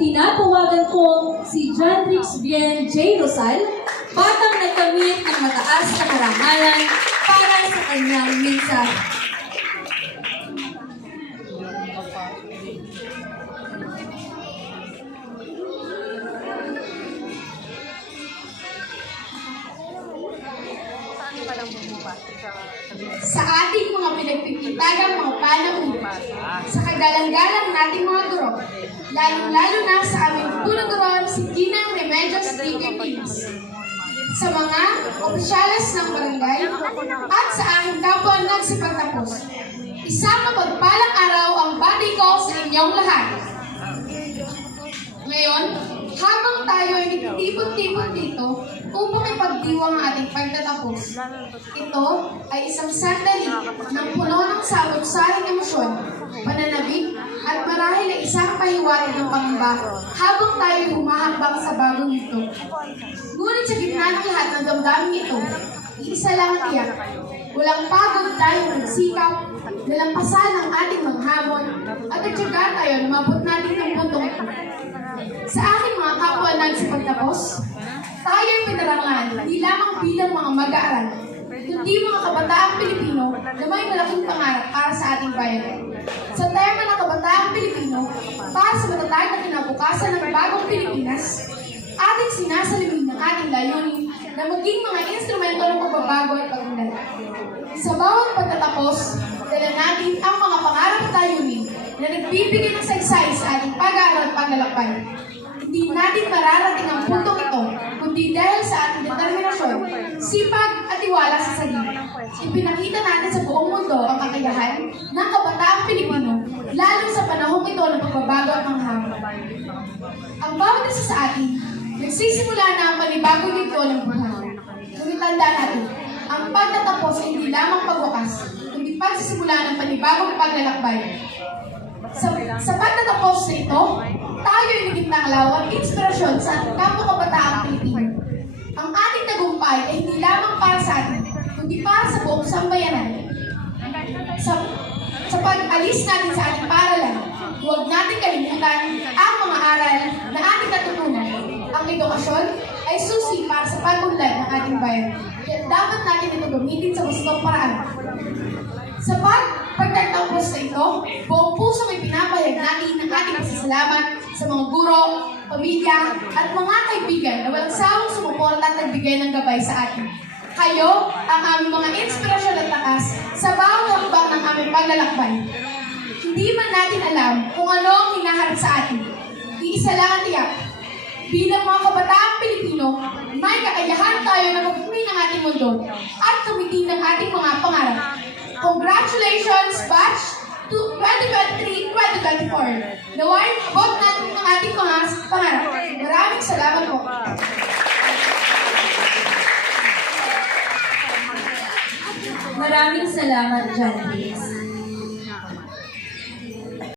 tinatawagan kong si John Rix Bien J. Rosal, batang nagkamit ng mataas na karangalan para sa kanyang mensahe. Sa ating mga pinagpipitagang mga panahon, sa kagalang-galang nating mga guro, lalong-lalo na sa aming tutunuran si Ginang Remedios TVPs, sa mga opisyalis ng barangay, at sa aking kapwa nagsipagtapos. Isang mapagpalang araw ang bati ko sa inyong lahat. Ngayon, habang tayo ay nagtitipon-tipon dito upang ipagdiwang ang ating pagtatapos, ito ay isang sandali ng puno ng sawot-saring emosyon, pananabik, at marahil ay isang pahiwatig ng pangamba habang tayo ay humahakbang sa bagong ito. Ngunit sa gitna ng lahat ng damdamin ito, iisa lang ang tiyak. Walang pagod tayong nagsikap, nalampasan ang ating mga hamon, at nagtyaga tayo na mabot natin ng puntong ito. Sa aking mga kapwa nagsipagtapos, tayo ay pinarangan di lamang bilang mga mag-aaral, kundi mga kabataang Pilipino na may malaking pangarap para sa ating bayan. Sa tema ng kabataang Pilipino, para sa matatag na kinabukasan ng bagong Pilipinas, ating sinasalimin ng ating layunin na maging mga instrumento ng pagbabago at pag-unlad. Sa bawat pagtatapos, dala natin ang mga pangarap at layunin na nagbibigay ng saysay sa ating pag-aaral at paglalakbay. Hindi natin mararating ang puntong ito, kundi dahil sa ating determinasyon, sipag at tiwala sa sarili. Ipinakita natin sa buong mundo ang kakayahan ng kabataang Pilipino, lalo sa panahong ito ng pagbabago at panghamon. Ang bawat isa sa atin, nagsisimula na ang panibagong yugto ng buhay. Ngunit tanda natin, ang pagtatapos ay hindi lamang pagwakas, kundi pagsisimula ng panibagong paglalakbay. Sa pagtatapos na ito, tayo ay naging nakalaw at inspirasyon sa ating kapwa kabataang Pilipino. Ang ating tagumpay ay hindi lamang para sa atin, kundi para sa buong sambayanan. Sa pag-alis natin sa ating paaralan, huwag natin kalimutan ang mga aral na ating natutunan. Ang edukasyon ay susi para sa pag-unlad ng ating bayan, kaya dapat natin ito gamitin sa gustong paraan. Sa pagtatapos na ito, buong puso ay pinapahayag natin ang ating pasasalamat sa mga guro, pamilya, at mga kaibigan na walang sawang sumuporta at nagbigay ng gabay sa atin. Kayo ang aming mga inspirasyon at lakas sa bawat hakbang ng aming paglalakbay. Hindi man natin alam kung ano ang hinaharap sa atin. Iisa lang ang tiyak. Bilang mga kabataang Pilipino, may kakayahan tayo na magpumili ng ating mundo at tumitin ng ating mga pangarap. Congratulations, Batch 2023-2024! Naway, abot natin ang ating mga pangarap. Maraming salamat po. Maraming salamat, John Rix.